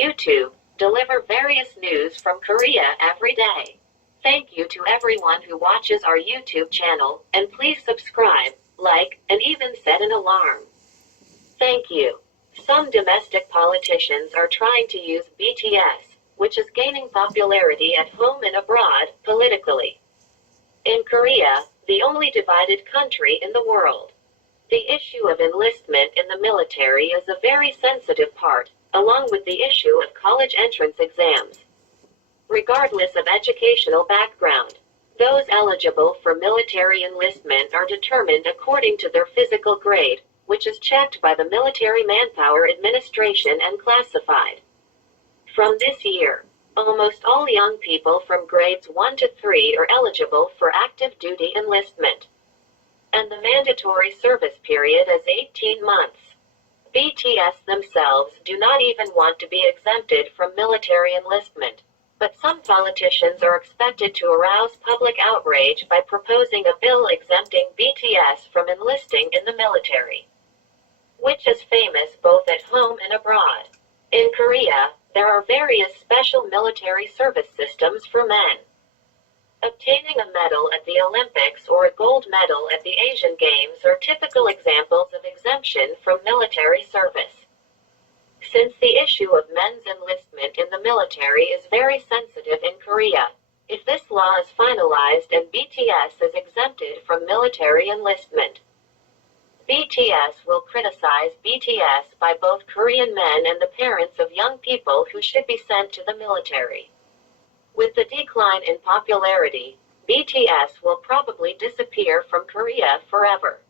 YouTube, deliver various news from Korea every day. Thank you to everyone who watches our YouTube channel, and please subscribe, like, and even set an alarm. Thank you. Some domestic politicians are trying to use BTS, which is gaining popularity at home and abroad, politically. In Korea, the only divided country in the world, the issue of enlistment in the military is a very sensitive part, along with the issue of college entrance exams. Regardless of educational background, those eligible for military enlistment are determined according to their physical grade, which is checked by the Military Manpower Administration and classified. From this year, almost all young people from grades 1 to 3 are eligible for active duty enlistment. And the mandatory service period is 18 months. BTS themselves do not even want to be exempted from military enlistment, but some politicians are expected to arouse public outrage by proposing a bill exempting BTS from enlisting in the military, which is famous both at home and abroad. In Korea, there are various special military service systems for men. Obtaining a medal at the Olympics or a gold medal at the Asian Games are typical examples of exemption from military service. Since the issue of men's enlistment in the military is very sensitive in Korea, if this law is finalized and BTS is exempted from military enlistment, BTS will criticize BTS by both Korean men and the parents of young people who should be sent to the military. With the decline in popularity, BTS will probably disappear from Korea forever.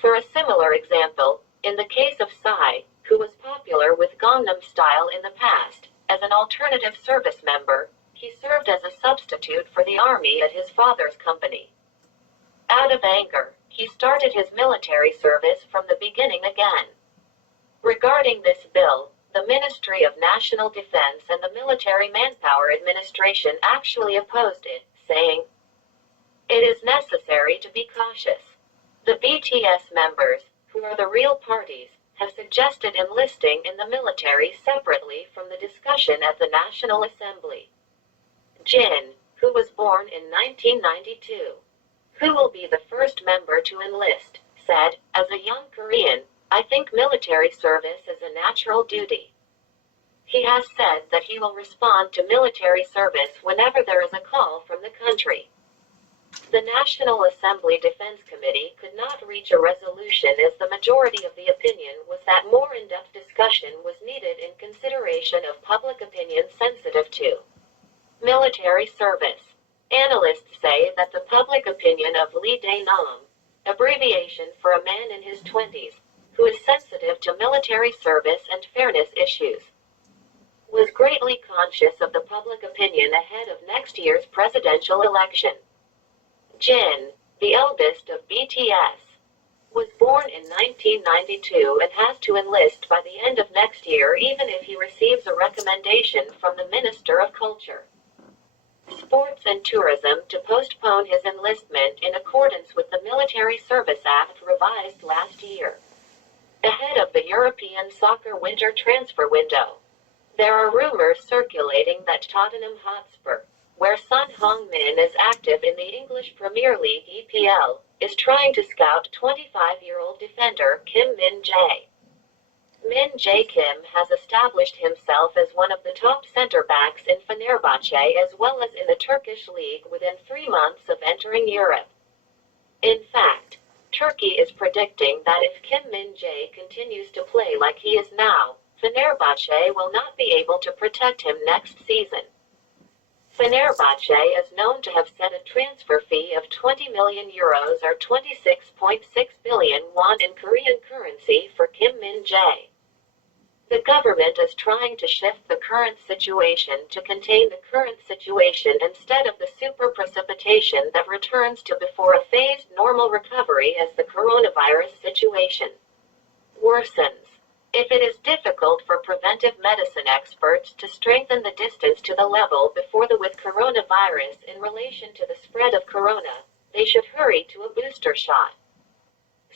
For a similar example, in the case of Psy, who was popular with Gangnam Style in the past, as an alternative service member, he served as a substitute for the army at his father's company. Out of anger, he started his military service from the beginning again. Regarding this bill, the Ministry of National Defense and the Military Manpower Administration actually opposed it, saying, "It is necessary to be cautious. The BTS members, who are the real parties, have suggested enlisting in the military separately from the discussion at the National Assembly." Jin, who was born in 1992, who will be the first member to enlist, said, "As a young Korean, I think military service is a natural duty." He has said that he will respond to military service whenever there is a call from the country. The National Assembly Defense Committee could not reach a resolution as the majority of the opinion was that more in-depth discussion was needed in consideration of public opinion sensitive to military service. Analysts say that the public opinion of Lee Dae-nam, abbreviation for a man in his 20s, who is sensitive to military service and fairness issues, was greatly conscious of the public opinion ahead of next year's presidential election. Jin, the eldest of BTS, was born in 1992 and has to enlist by the end of next year even if he receives a recommendation from the Minister of Culture, Sports and Tourism to postpone his enlistment in accordance with the Military Service Act revised last year, ahead of the European soccer winter transfer window. There are rumors circulating that Tottenham Hotspur, where Son Heung-min is active in the English Premier League EPL, is trying to scout 25-year-old defender Kim Min-jae. Min-jae Kim has established himself as one of the top center-backs in Fenerbahce as well as in the Turkish league within 3 months of entering Europe. In fact, Turkey is predicting that if Kim Min-jae continues to play like he is now, Fenerbahce will not be able to protect him next season. Fenerbahce is known to have set a transfer fee of 20 million euros or 26.6 billion won in Korean currency for Kim Min-jae. The government is trying to shift the current situation to contain the current situation instead of the super precipitation that returns to before a phased normal recovery as the coronavirus situation worsens. If it is difficult for preventive medicine experts to strengthen the distance to the level before the with coronavirus in relation to the spread of corona, they should hurry to a booster shot,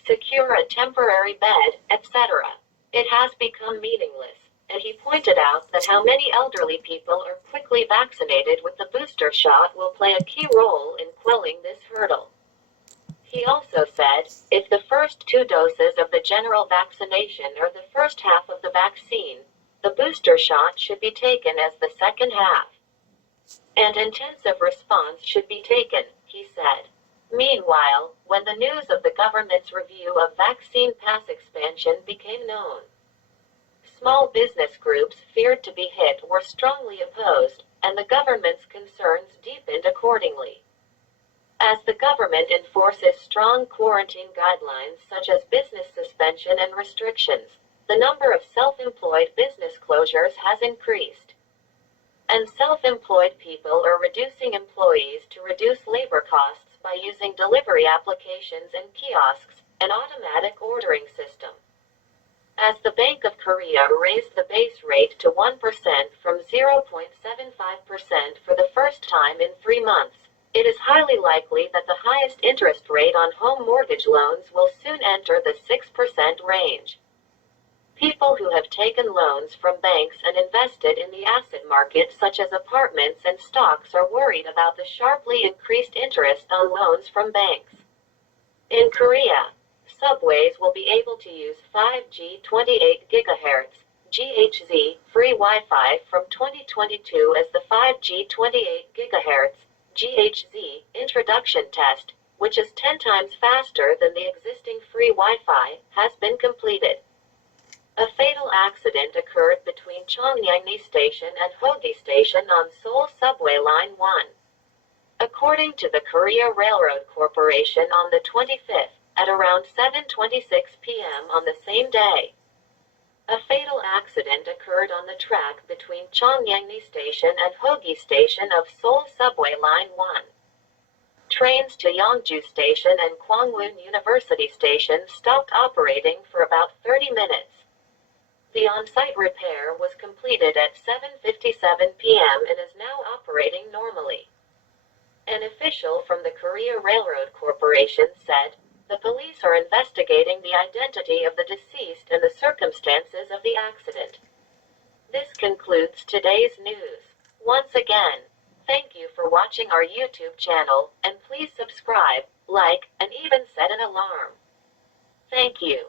secure a temporary bed, etc. It has become meaningless, and he pointed out that how many elderly people are quickly vaccinated with the booster shot will play a key role in quelling this hurdle. He also said, if the first 2 doses of the general vaccination are the first half of the vaccine, the booster shot should be taken as the second half. And intensive response should be taken, he said. Meanwhile, when the news of the government's review of vaccine pass expansion became known, small business groups feared to be hit were strongly opposed, and the government's concerns deepened accordingly. As the government enforces strong quarantine guidelines such as business suspension and restrictions, the number of self-employed business closures has increased. And self-employed people are reducing employees to reduce labor costs by using delivery applications and kiosks, an automatic ordering system. As the Bank of Korea raised the base rate to 1% from 0.75% for the first time in 3 months, it is highly likely that the highest interest rate on home mortgage loans will soon enter the 6% range. People who have taken loans from banks and invested in the asset market such as apartments and stocks are worried about the sharply increased interest on loans from banks. In Korea, subways will be able to use 5G 28 GHz (GHz) free Wi-Fi from 2022 as the 5G 28 GHz (GHz) introduction test, which is 10 times faster than the existing free Wi-Fi, has been completed. A fatal accident occurred between Cheongnyangni Station and Hogi Station on Seoul Subway Line 1. According to the Korea Railroad Corporation on the 25th, at around 7:26 p.m. on the same day, a fatal accident occurred on the track between Cheongnyangni Station and Hogi Station of Seoul Subway Line 1. Trains to Yongju Station and Kwangwon University Station stopped operating for about 30 minutes. The on-site repair was completed at 7:57 p.m. and is now operating normally. An official from the Korea Railroad Corporation said, the police are investigating the identity of the deceased and the circumstances of the accident. This concludes today's news. Once again, thank you for watching our YouTube channel, and please subscribe, like, and even set an alarm. Thank you.